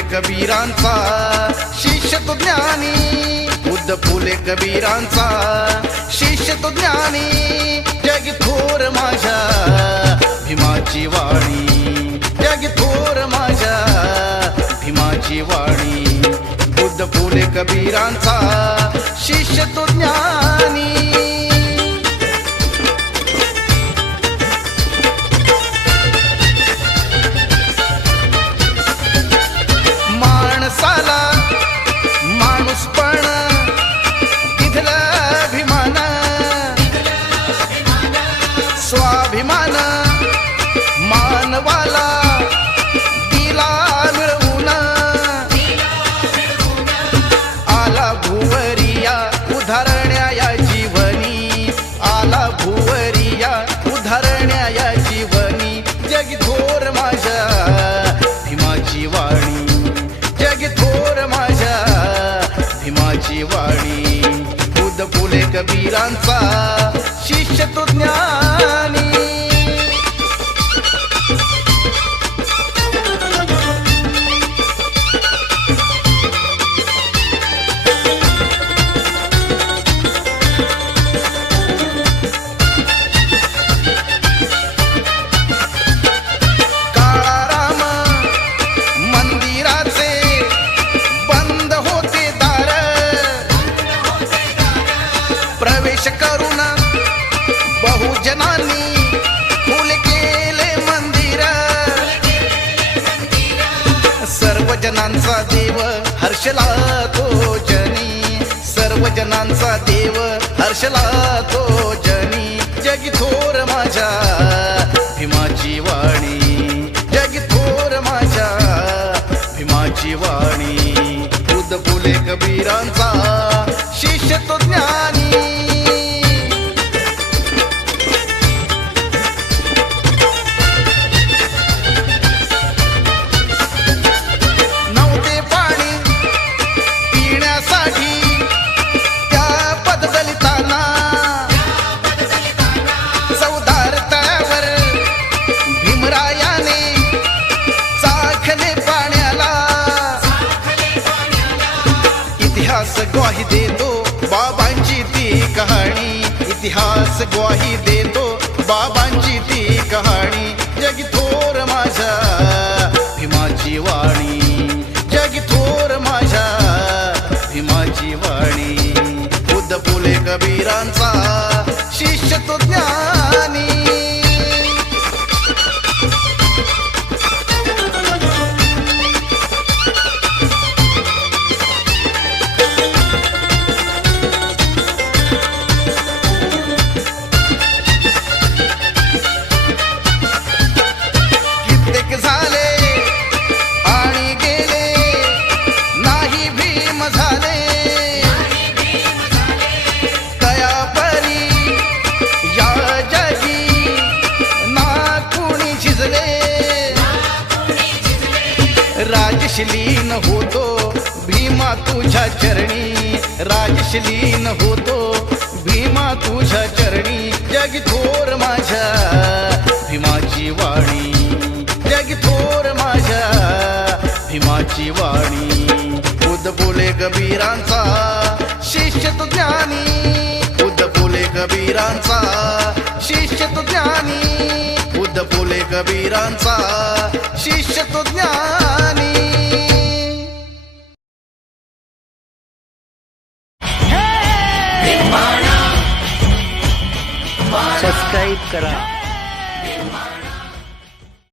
कबीरांचा शिष्य तो ज्ञानी. बुद्ध फुले कबीरांचा शिष्य तो ज्ञानी. जग थोर माझ्या भीमाची वाणी. जग थोर माझ्या भीमाची वाणी. बुद्ध फुले कबीरांचा शिष्य तो ज्ञानी. कबीरांचा हर्षला तो जनी सर्व जनांचा देव हर्षला तो जनी. जगी थोर माझ्या इतिहास ग्वाही देतो. बाबांची ती कहाणी इतिहास ग्वाही देतो. बाबांची ती कहाणी जग थोर माझ्या भीमाची वाणी. जग थोर माझ्या भीमाची वाणी. बुद्ध फुले कबीरांचा राजशिलीन होतो. भीमा तुझ्या चरणी राजशिलीन होतो. भीमा तुझ्या चरणी जग थोर माझ्या. भीमाची वाणी जग थोर माझ्या. भीमाची वाणी बुद्ध बोले कबीरांचा शिष्य तो ज्ञानी. बुद्ध बोले कबीरांचा शिष्य तो ज्ञानी. बुद्ध बोले कबीरांचा शिष्य तो ज्ञानी. サブスクから。